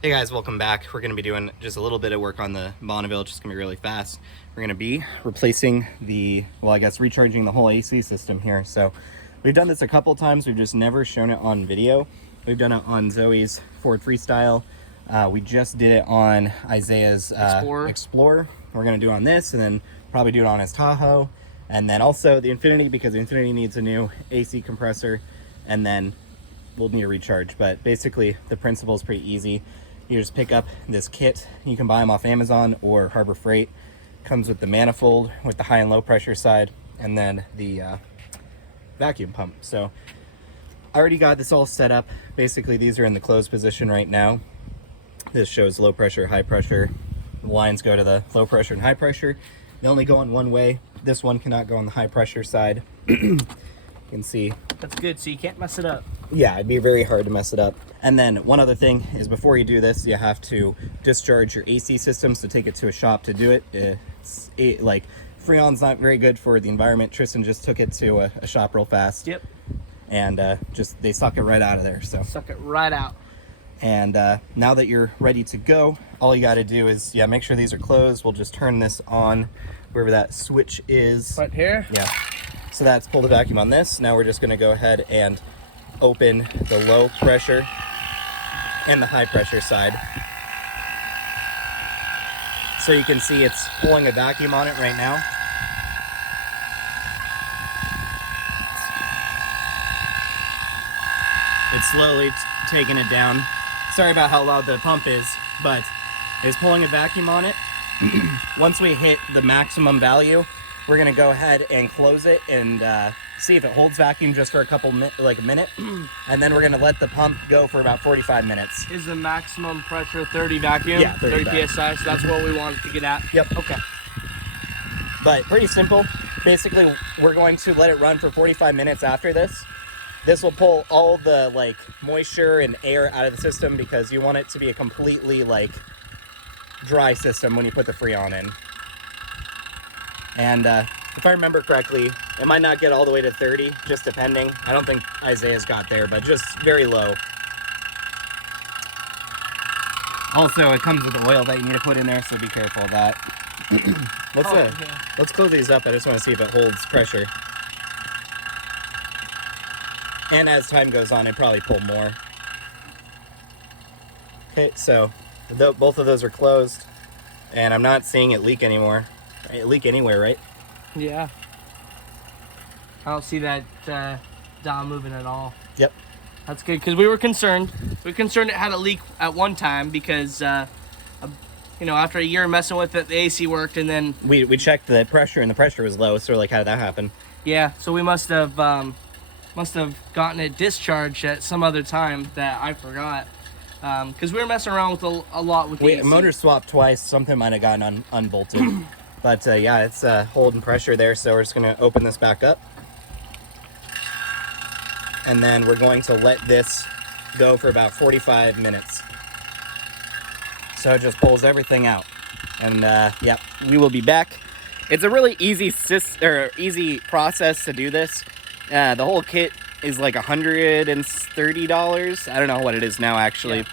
Hey guys, welcome back. We're going to be doing just a little bit of work on the Bonneville, just going to be really fast. We're going to be replacing recharging the whole AC system here. So we've done this a couple times, we've just never shown it on video. We've done it on Zoe's Ford Freestyle. We just did it on Isaiah's Explorer. We're going to do it on this and then probably do it on his Tahoe. And then also the Infinity, because the Infinity needs a new AC compressor, and then we'll need a recharge. But basically the principle is pretty easy. You just pick up this kit. You can buy them off Amazon or Harbor Freight. Comes with the manifold with the high and low pressure side, and then the vacuum pump. So I already got this all set up. Basically these are in the closed position right now. This shows low pressure, high pressure. The lines go to the low pressure and high pressure. They only go in one way. This one cannot go on the high pressure side. You can see. That's good, so you can't mess it up. Yeah, it'd be very hard to mess it up. And then one other thing is, before you do this, you have to discharge your AC system, so take it to a shop to do it. Freon's not very good for the environment. Tristan just took it to a shop real fast. Yep. And they suck it right out of there. So suck it right out. And now that you're ready to go, all you got to do is, make sure these are closed. We'll just turn this on wherever that switch is. Right here? Yeah. So that's pull the vacuum on this. Now we're just going to go ahead and open the low pressure and the high pressure side. So you can see it's pulling a vacuum on it right now. It's slowly taking it down. Sorry about how loud the pump is, but it's pulling a vacuum on it. Once we hit the maximum value, we're gonna go ahead and close it and see if it holds vacuum just for a minute, and then we're gonna let the pump go for about 45 minutes. Is the maximum pressure 30 vacuum? Yeah, 30 PSI, so that's what we want it to get at? Yep. Okay. But pretty simple. Basically, we're going to let it run for 45 minutes after this. This will pull all the moisture and air out of the system, because you want it to be a completely dry system when you put the Freon in. And if I remember correctly, it might not get all the way to 30, just depending. I don't think Isaiah's got there, but just very low. Also, it comes with the oil that you need to put in there, so be careful of that. Let's close these up. I just want to see if it holds pressure. And as time goes on, it probably pull more. Okay, so both of those are closed, and I'm not seeing it leak anymore. Leak anywhere, right? Yeah. I don't see that dial moving at all. Yep. That's good, because we were concerned. We were concerned it had a leak at one time, because after a year messing with it, the AC worked, and then we checked the pressure, and the pressure was low. So how did that happen? Yeah. So we must have gotten it discharged at some other time that I forgot. Because we were messing around with a lot with the AC. Motor swapped twice. Something might have gotten unbolted. But yeah, it's holding pressure there, so we're just going to open this back up. And then we're going to let this go for about 45 minutes. So it just pulls everything out. And yeah, we will be back. It's a really easy process to do this. The whole kit is like $130. I don't know what it is now, actually. Yeah.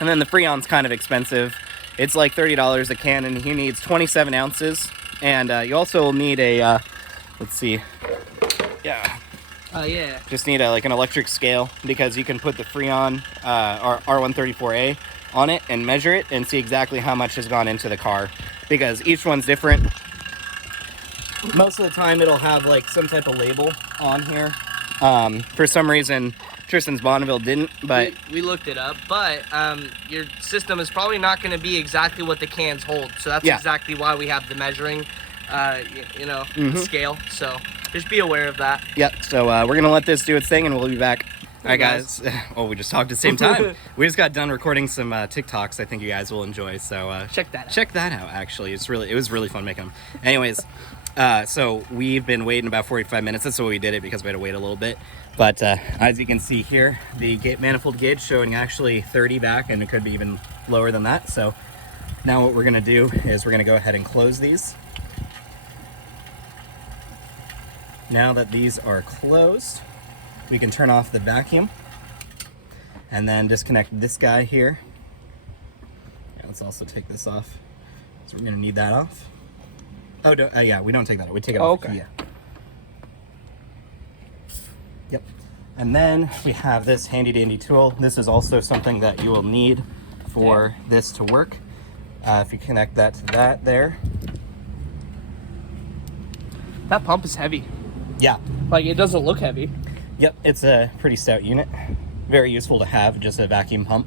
And then the Freon's kind of expensive. It's like $30 a can, and he needs 27 ounces. And you also will need a, let's see. Yeah. Yeah. Just need an electric scale, because you can put the Freon R134A on it and measure it and see exactly how much has gone into the car, because each one's different. Most of the time it'll have some type of label on here. For some reason, Tristan's Bonneville didn't, but we looked it up, but your system is probably not going to be exactly what the cans hold, so that's exactly why we have the measuring scale, so just be aware of that. Yep. So we're gonna let this do its thing, and we'll be back. All right, guys. Oh, we just talked at the same time. We just got done recording some TikToks I think you guys will enjoy, so check that out. Actually, it was really fun making them. Anyways, so we've been waiting about 45 minutes. That's why we did it, because we had to wait a little bit. But as you can see here, the manifold gauge showing actually 30 back, and it could be even lower than that. So now what we're gonna do is we're gonna go ahead and close these. Now that these are closed, we can turn off the vacuum and then disconnect this guy here let's also take this off. So we're gonna need that off. Oh, yeah, we don't take that off. We take it off. Okay. Yeah. Yep. And then we have this handy dandy tool. This is also something that you will need for this to work. If you connect that to that there. That pump is heavy. Yeah. Like, it doesn't look heavy. Yep, it's a pretty stout unit. Very useful to have, just a vacuum pump.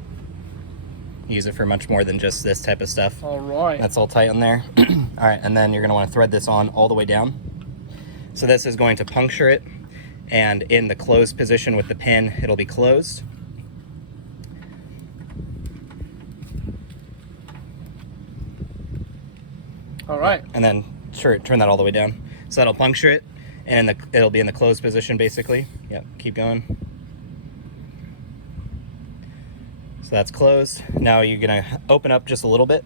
Use it for much more than just this type of stuff. All right. That's all tight on there. All right, and then you're gonna wanna thread this on all the way down. So this is going to puncture it, and in the closed position with the pin, it'll be closed. All right. And then turn that all the way down. So that'll puncture it, and it'll be in the closed position basically. Yep, keep going. So that's closed. Now you're gonna open up just a little bit.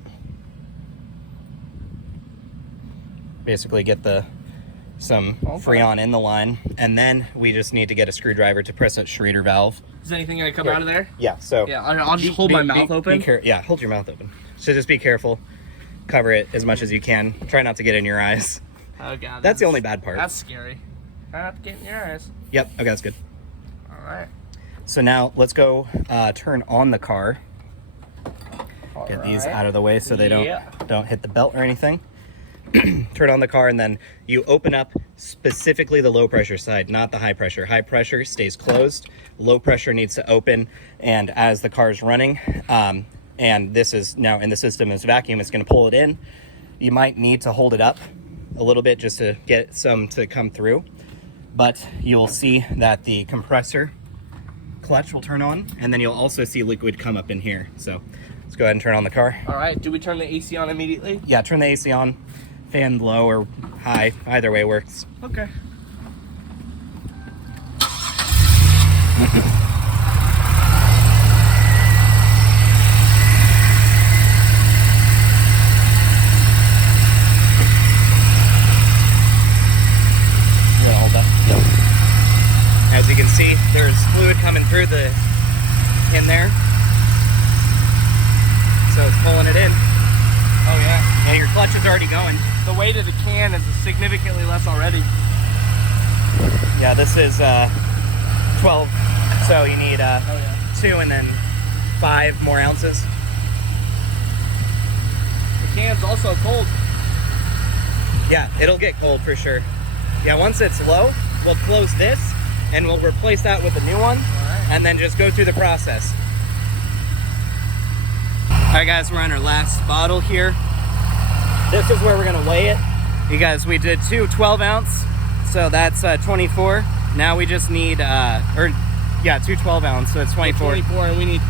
Basically get some Freon in the line, and then we just need to get a screwdriver to press that Schrader valve. Is anything gonna come out of there? Yeah, so. Yeah, I'll just hold my mouth open. Yeah, hold your mouth open. So just be careful. Cover it as much as you can. Try not to get in your eyes. Oh god. That's the only bad part. That's scary. Try not to get in your eyes. Yep, okay, that's good. All right. So now let's go turn on the car. Get these out of the way so they don't hit the belt or anything. Turn on the car, and then you open up specifically the low pressure side, not the high pressure. High pressure stays closed. Low pressure needs to open, and as the car is running, and this is now in the system as vacuum, it's going to pull it in. You might need to hold it up a little bit just to get some to come through, but you'll see that the compressor clutch will turn on, and then you'll also see liquid come up in here. So let's go ahead and turn on the car. All right. Do we turn the AC on immediately? Yeah, turn the AC on. Fan low or high, either way works. Okay. As you can see, there's fluid coming through in there. So it's pulling it in. Oh yeah. And your clutch is already going. The weight of the can is significantly less already. Yeah, this is 12, so you need 2 and then 5 more ounces. The can's also cold. Yeah, it'll get cold for sure. Yeah, once it's low, we'll close this and we'll replace that with a new one, and then just go through the process. All right guys, we're on our last bottle here. This is where we're gonna weigh it. You guys, we did 2 12-ounce, so that's 24. Now we just need, 2 12-ounce, so it's 24. 24, and we need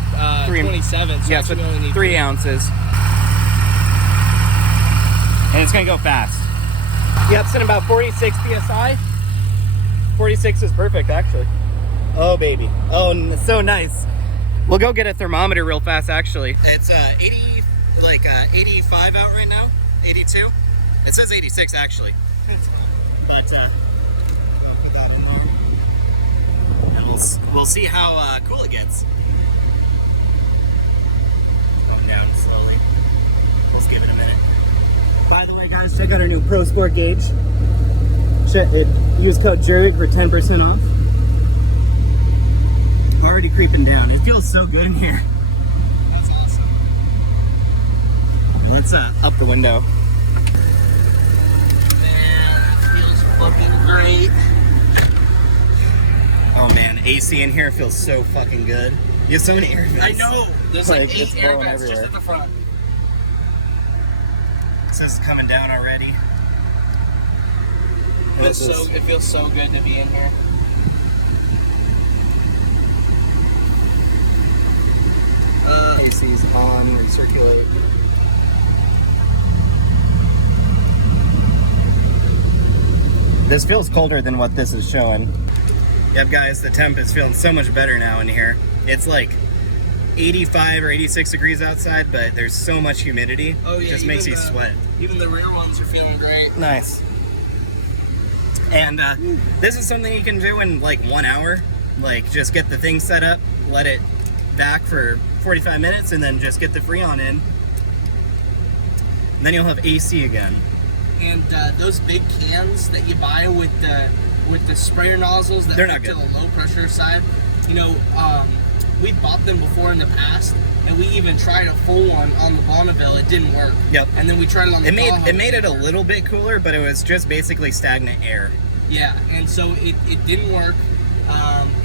27, so yeah, so we only need 3 ounces. And it's gonna go fast. Yep, it's in about 46 PSI. 46 is perfect, actually. Oh, baby. Oh, so nice. We'll go get a thermometer real fast, actually. It's 85 out right now. 82. It says 86, actually. But and we'll see how cool it gets. Going down slowly. Let's give it a minute. By the way, guys, check out our new Pro Sport gauge. Use code JERWIG for 10% off. Already creeping down. It feels so good in here. That's awesome. Let's up the window. Man, that feels fucking great. Oh man, AC in here feels so fucking good. You have so many air vents. I know. There's like 8 air vents everywhere. just at the front. This is coming down already. It feels so good to be in here. AC's on, recirculate. This feels colder than what this is showing. Yep guys, the temp is feeling so much better now in here. It's like 85 or 86 degrees outside, but there's so much humidity. Oh yeah, it just makes you sweat. Even the rear ones are feeling great. Nice. And this is something you can do in like 1 hour. Like just get the thing set up, let it vac for 45 minutes, and then just get the Freon in, And then you'll have AC again. And those big cans that you buy with the sprayer nozzles that they're not hook good. To the low pressure side, you know, we bought them before in the past, and we even tried a full one on the Bonneville. It didn't work. Yep. And then we tried it on the Tahoe. It made it a little bit cooler, but it was just basically stagnant air. Yeah, and so it didn't work.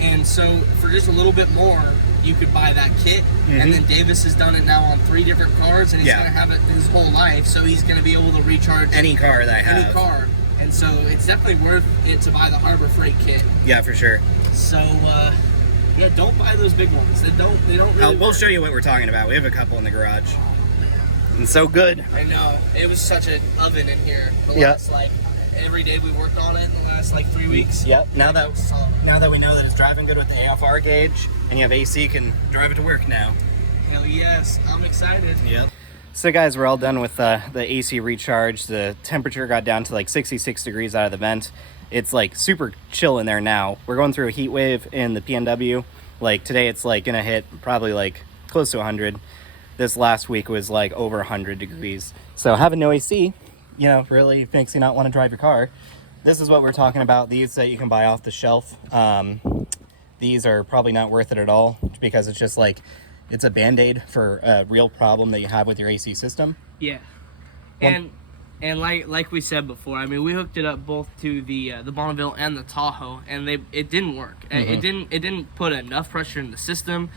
And so for just a little bit more, you could buy that kit. And then Davis has done it now on 3 different cars, and he's going to have it his whole life. So he's going to be able to recharge any car that I have. Any car. And so it's definitely worth it to buy the Harbor Freight kit. Yeah, for sure. So, yeah, don't buy those big ones. They don't really we'll show you what we're talking about. We have a couple in the garage. And so good. I know. It was such an oven in here. The Yeah. last, like, every day we worked on it in the last, like, 3 weeks. Yep. Now that we know that it's driving good with the AFR gauge and you have AC, you can drive it to work now. Hell yes. I'm excited. Yep. So guys, we're all done with the AC recharge. The temperature got down to like 66 degrees out of the vent. It's like super chill in there now. We're going through a heat wave in the PNW. Like today it's like gonna hit probably like close to 100. This last week was like over 100 degrees. So having no AC, you know, really makes you not want to drive your car. This is what we're talking about. These that you can buy off the shelf. These are probably not worth it at all because it's just like, it's a Band-Aid for a real problem that you have with your AC system. Yeah. And like we said before, I mean, we hooked it up both to the Bonneville and the Tahoe, and it didn't work. It didn't put enough pressure in the system.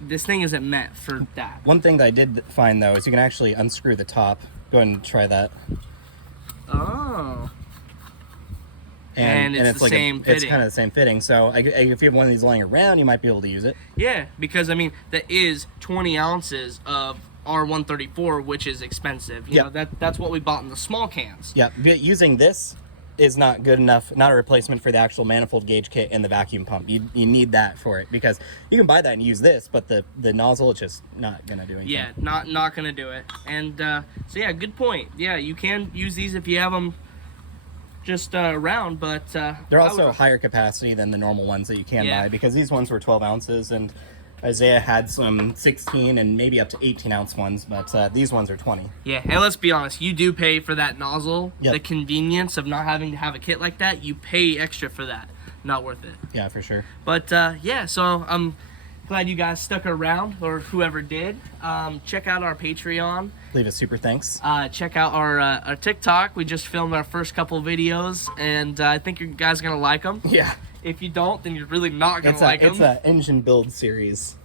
This thing isn't meant for that. One thing that I did find though is you can actually unscrew the top. Go ahead and try that. Oh. And it's the like same fitting. It's kind of the same fitting. So if you have one of these lying around, you might be able to use it. Yeah, because I mean that is 20 ounces of R134, which is expensive. You know, that's what we bought in the small cans. Yeah, but using this is not good enough. Not a replacement for the actual manifold gauge kit and the vacuum pump. You need that for it because you can buy that and use this, but the nozzle it's just not gonna do anything. Yeah, not gonna do it. And so yeah, good point. Yeah, you can use these if you have them just around, but they're also higher capacity than the normal ones that you can buy because these ones were 12 ounces and Isaiah had some 16 and maybe up to 18 ounce ones, but these ones are 20. Yeah, and let's be honest, you do pay for that nozzle. The convenience of not having to have a kit like that, you pay extra for that. Not worth it. Yeah, for sure. But yeah, so I'm glad you guys stuck around, or whoever did. Check out our Patreon. Leave a super thanks. Check out our TikTok. We just filmed our first couple videos, and I think you guys are gonna like them. Yeah. If you don't, then you're really not gonna like them. It's an engine build series.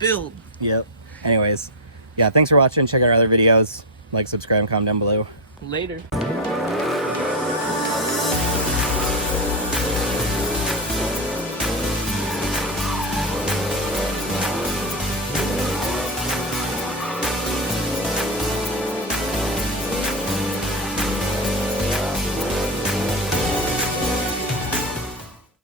Build. Yep. Anyways, yeah, thanks for watching. Check out our other videos. Like, subscribe, and comment down below. Later.